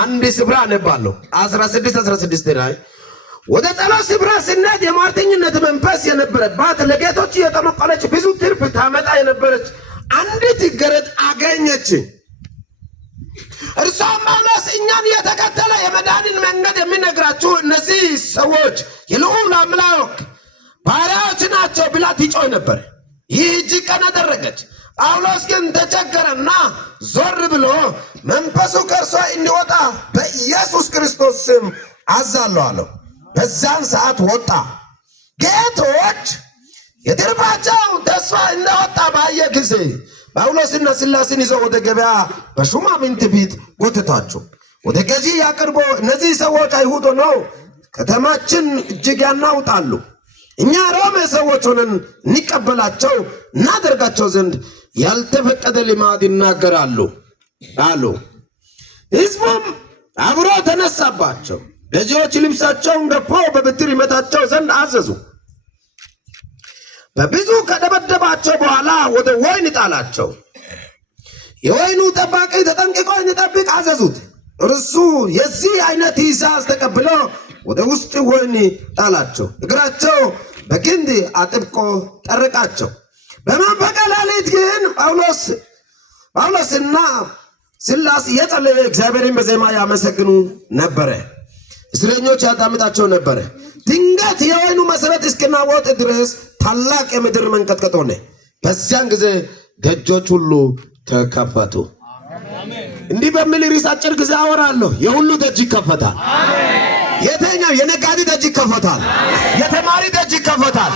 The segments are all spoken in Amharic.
አንድ ስፍራ ነባለው 16 ላይ ወደ ጸሎት ስፍራ ስንሄድ የሟርተኝነት መንፈስ የነበረባት ለጌቶች የተመቀለች ብዙ ትርፍ ታመጣ የነበረች አንዲት ገረድ አገኘች። እርሷም ጳውሎስ እኛን የተከተለ የመዳንን መንገድ የሚነግራችሁ እነዚህ ሰዎች የልዑል አምላክ ባሪያዎች ናቸው ብላ ትጮህ ነበር። ይህ እጅግ ቀን አደረገች። ጳውሎስ ግን ተቸገረና ዞር ብሎ መንፈሱ ከእርሷ እንዲወጣ በኢየሱስ ክርስቶስ ስም አዛለሁ አለው። በዛን ሰዓት ወጣ። ጌቶች የትርፋቸው ተስፋ እንደወጣ ባየ ጊዜ ጳውሎስና ሲላስን ይዘው ወደ ገበያ በሹማምንት ፊት ጎተቷቸው። ወደ ገዢ ያቀርቦ እነዚህ ሰዎች አይሁድ ሆነው ከተማችን እጅግ ያናውጣሉ፣ እኛ ሮሜ ሰዎች ሆነን እንቀበላቸው እናደርጋቸው ዘንድ ያልተፈቀደ ልማድ ይናገራሉ አሉ። ሕዝቡም አብሮ ተነሳባቸው። ገዢዎች ልብሳቸውን ገፎ በብትር ይመታቸው ዘንድ አዘዙ። በብዙ ከደበደባቸው በኋላ ወደ ወይን ጣላቸው። የወይኑ ጠባቂ ተጠንቅቆ እንዲጠብቅ አዘዙት። እርሱ የዚህ አይነት ትእዛዝ ተቀብሎ ወደ ውስጥ ወይን ጣላቸው። እግራቸው በግንድ አጥብቆ ጠረቃቸው። በመንፈቀ ሌሊት ግን ጳውሎስና ሲላስ እየጸለዩ እግዚአብሔርን በዜማ ያመሰግኑ ነበረ። እስረኞች ያዳምጣቸው ነበረ። ድንገት የወይኑ መሰረት እስኪናወጥ ድረስ ታላቅ የምድር መንቀጥቀጥ ሆነ። በዚያን ጊዜ ደጆች ሁሉ ተከፈቱ። እንዲህ በሚል ርዕስ አጭር ጊዜ አወራለሁ። የሁሉ ደጅ ይከፈታል። የተኛው የነጋዴ ደጅ ይከፈታል። የተማሪ ደጅ ይከፈታል።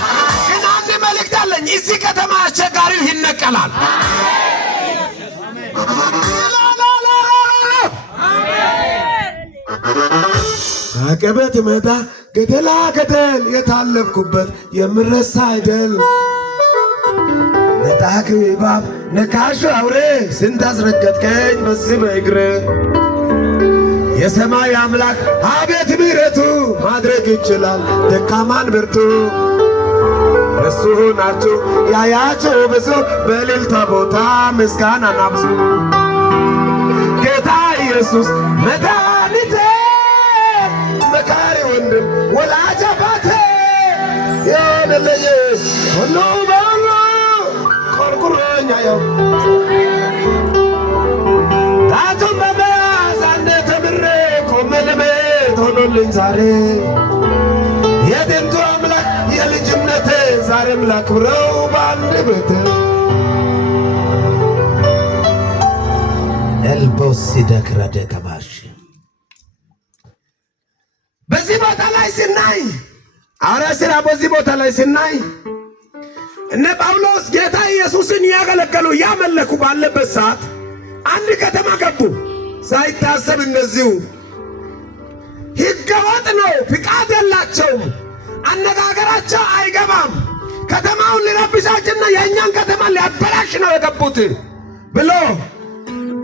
ግን አንድ መልእክት አለኝ። እዚህ ከተማ አስቸጋሪው ይነቀላል። አቀበት መታ ገደላ ገደል የታለፍኩበት የምረሳ አይደል። ነጣክ እባብ ነካሹ አውሬ ስንት አስረገጥከኝ በዚህ በእግሬ። የሰማይ አምላክ አቤት ምሕረቱ ማድረግ ይችላል ደካማን ብርቱ። እሱ ናችሁ ያያችሁ ብዙ በእልልታ ቦታ ምስጋናን አብዙ። ጌታ ኢየሱስ መድኃኒቴ መካሪ ወንድም ወላጅ አባቴ የሆነልኝ ሁሉ በሁሉ ቆርቁሮኛ ያው ታቱን በመያዝ አንዴ ተምሬ ቆሜ ለቤት ሆኖልኝ ዛሬ የጥንቱ አምላክ የልጅነቴ ዛሬም ላክብረው በአንድ ቤት ኤልቦሲ ደክረደ ከባሽ በዚህ ቦታ ላይ ስናይ ሐዋርያት ሥራ በዚህ ቦታ ላይ ስናይ እነ ጳውሎስ ጌታ ኢየሱስን ያገለገሉ ያመለኩ ባለበት ሰዓት አንድ ከተማ ገቡ። ሳይታሰብ እንደዚሁ ሕገወጥ ነው፣ ፍቃድ የላቸውም፣ አነጋገራቸው አይገባም፣ ከተማውን ሊረብሻችና የእኛን ከተማ ሊያበላሽ ነው የገቡት ብሎ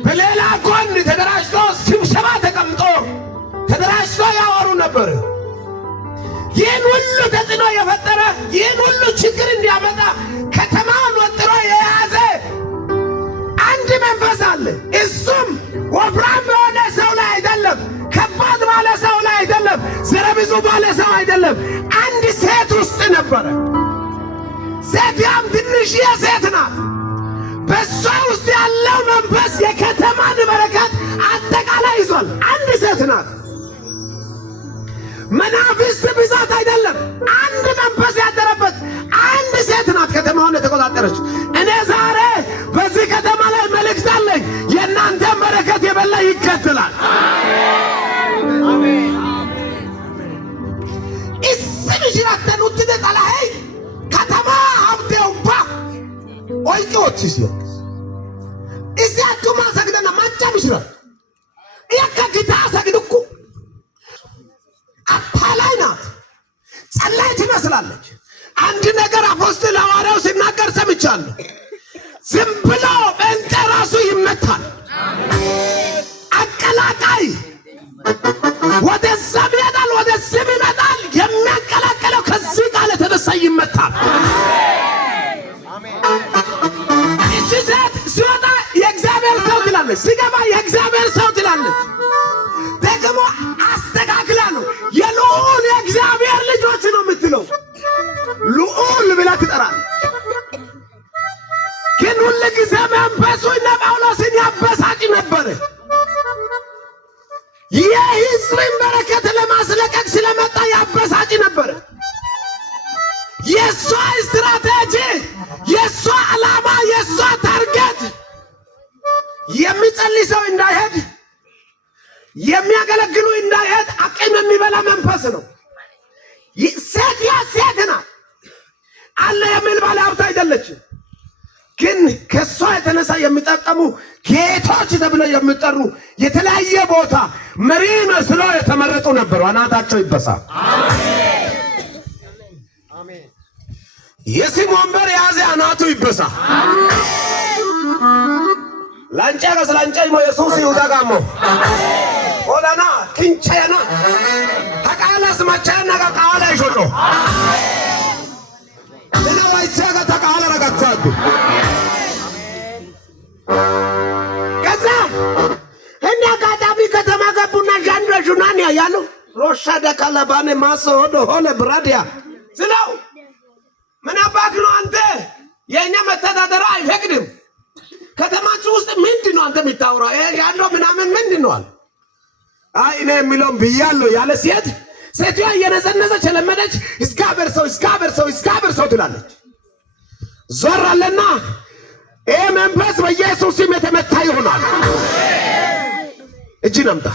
በሌላ ጎን ተደራጅቶ ስብሰባ ተቀምጦ ተደራጅቶ ያወሩ ነበር። ይህን ሁሉ ተጽዕኖ የፈጠረ ይህን ሁሉ ችግር እንዲያመጣ ከተማውን ወጥሮ የያዘ አንድ መንፈስ አለ። እሱም ወፍራም በሆነ ሰው ላይ አይደለም፣ ከባድ ባለ ሰው ላይ አይደለም፣ ዘረብዙ ባለ ሰው አይደለም፣ አንድ ሴት ውስጥ ነበረ። ሴትያም ትንሽዬ ሴት ናት። በሷ ውስጥ ያለው መንፈስ የከተማን በረከት አጠቃላይ ይዟል። አንድ ሴት ናት። መናፍስት ብዛት አይደለም፣ አንድ መንፈስ ያደረበት አንድ ሴት ናት ከተማውን የተቆጣጠረች። እኔ ዛሬ በዚህ ከተማ ላይ መልእክት አለኝ። የእናንተን በረከት የበላ ይከተላል። አሜን። እስም ሽራተን ውትደ ጣላይ ከተማ ሀብቴውባ ወይቆት ሲል እዚህ አቱማ ሰግደና ማጫም ይችላል። ያከግታ ሰግድኩ አታላይ ናት። ጸላይ ትመስላለች። አንድ ነገር አፖስትል ሐዋርያው ሲናገር ሰምቻለሁ። ዝም ብሎ በእንተ ራሱ ይመታል። አቀላቃይ ወደ ሰም ይመጣል፣ ወደ ስም ይመጣል። የሚያቀላቅለው ከዚህ ቃል የተነሳ ይመታል። እቺ ሴት ሲወጣ የእግዚአብሔር ሰው ትላለች፣ ሲገባ የእግዚአብሔር ሰው ትላለች። ደግሞ አስተካክላ ነው የልዑል የእግዚአብሔር ልጆች ነው የምትለው። ልዑል ብላ ትጠራለች። ግን ሁል ጊዜ መንፈሱ እነ ጳውሎስን ያበሳጭ ነበረ። የሕዝብን በረከት ለማስለቀቅ ስለመጣ ያበሳጭ ነበረ። የእሷ ስትራቴጂ፣ የእሷ ዓላማ፣ የእሷ ታርጌት የሚጸልይ ሰው እንዳይሄድ፣ የሚያገለግሉ እንዳይሄድ አቅም የሚበላ መንፈስ ነው። ሴት ሴት ናት አለ የሚል ባለ ሀብት አይደለችም። ግን ከሷ የተነሳ የሚጠቀሙ ጌቶች ተብለው የሚጠሩ የተለያየ ቦታ መሪ መስለው የተመረጡ ነበሩ። አናታቸው ይበሳ። አሜን። የስም ወንበር የያዘ አናቱ ይበሳ። ላንጫ ከስላንጫ ይሞ ኢየሱስ ይሁዳ ጋሞ ኦላና ኪንቻና ተቃላስ ማቻና ቃላ ይሾጮ ለነዋይቻ ተቃላ ረጋታዱ ከዛ እኛ ጋዳሚ ከተማ ገቡና ጃንዶ ጁናንያ ያሉ ሮሻ ደካላባኔ ማሶ ሆዶ ሆለ ብራዲያ ስለው ምን አባክ ነው አንተ? የኛ መተዳደሪያ አይፈቅድም። ከተማችሁ ውስጥ ምንድነው አንተ የምታወራው? ያለው ምናምን ምንድነው አለ። አይ እኔ የሚለውን ብያለሁ ያለ ሴትዋ እየነዘነዘች ለመደች። እግዚአብሔር ሰው ትላለች። ዞር አለና ይህ መንፈስ በኢየሱስ ስም የተመታ ይሆናል። እጅን አምጣ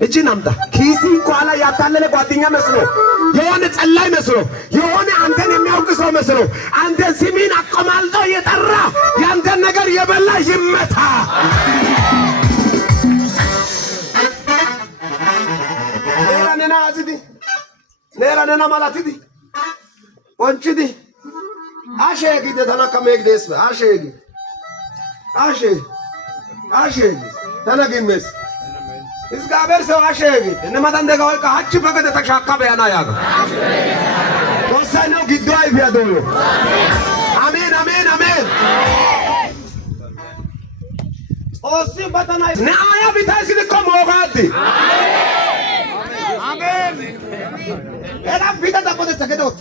እጅን አምጣ። ኪሲ ኋላ ያታለለ ጓደኛ መስሎ፣ የሆነ ጸላይ መስሎ፣ የሆነ አንተን የሚያውቅ ሰው መስሎ አንተን ስሚን አቆማልጦ የጠራ ያንተን ነገር የበላ ይመታ። ኔራነና ማላትዲ ወንቺዲ አሸጊ ተናከመግደስ አሸጊ ተናገመስ እግዚአብሔር ሰው አሸጊ እነማታን ደጋው ካች በገደ ተሻካበ ያና ያጋ ወሳኔው ግዳይ ቢያዶሎ አሜን። ኦሲ በተናይ ነአያ ቢታሲ ለቆም ወጋዲ አሜን። ኤራ ቢታ ተቆደ ተገዶት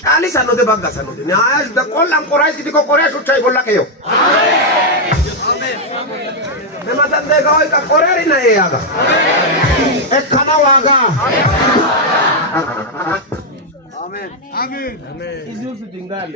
ጫሊ ሳኖደ ባጋ ሳኖደ ነአያ ደቆላን ቆራይስ ዲኮ ቆራሽ ኡቻይ ቦላቀዮ ነማታን ደጋው ቆራሪና ያጋ እካና ዋጋ አሜን። ኢየሱስ ድንጋይ አለ